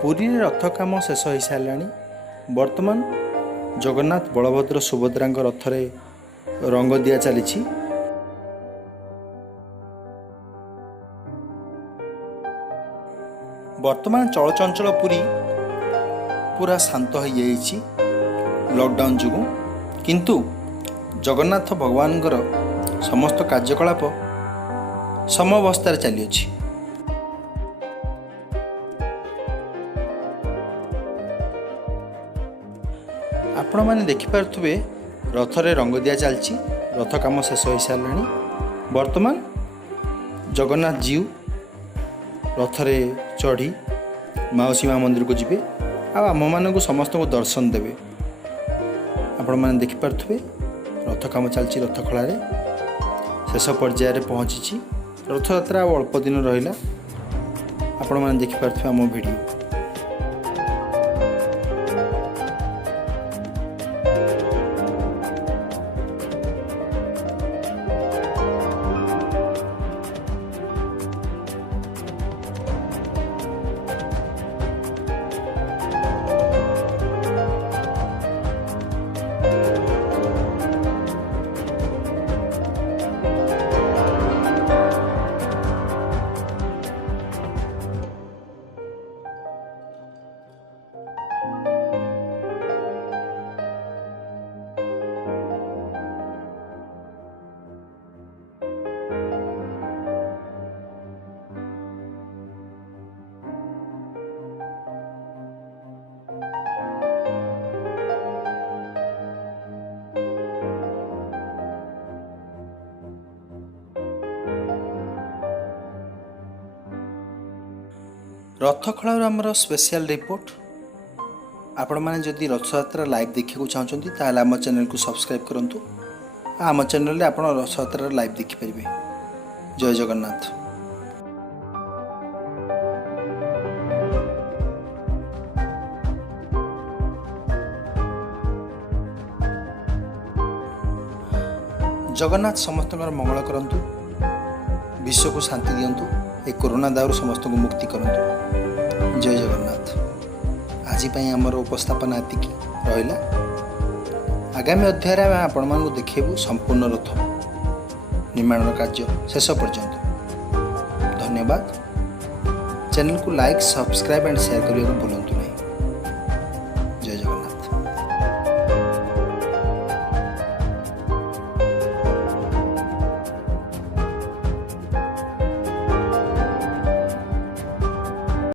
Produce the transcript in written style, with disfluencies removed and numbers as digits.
पुरी रे रथ काम शेष हो सारा। वर्तमान जगन्नाथ बलभद्र सुभद्रा रथरे रंग दिया चली। वर्तमान चलचंचल पुरी पूरा शांत हो जाइए लॉकडाउन जो, किंतु जगन्नाथ भगवान समस्त कार्यकलाप समावस्था चली। आपण मैंने देखिपे रथरे रंग दिया चलती। रथ काम शेष हो सारा। वर्तमान जगन्नाथ जीव रथरे चढ़ी माउसी माँ मंदिर को जीवे आम मान समस्त को दर्शन देवे। आपण मैंने देखिपे रथ काम चलती। रथ खड़ा शेष पर्यायर पहुँची। रथ यात्रा अल्प दिन रहा। आपण मैंने देखिपे आम वीडियो। रथ खलार आमर स्पेशल रिपोर्ट। आपण मैंने जदि रथ यात्रा लाइव देखा चाहते ताल आम चैनल को सब्सक्राइब करूँ। आम चैनल आप रथ यात्रा लाइव देखिपारे। जय जगन्नाथ। जगन्नाथ समस्त मंगल करंतु, विश्व को शांति दिंतु, ए कोरोना दाउर समस्त को मुक्ति करंतु। जय जगन्नाथ। आज आमर उपस्थापना एतिकी रहिला। आगामी अध्याय आपण मानू देखिबू संपूर्ण रथ निर्माण कार्य शेष पर्यंत। धन्यवाद। चैनल को लाइक, सब्सक्राइब एंड शेयर करने को भूलु।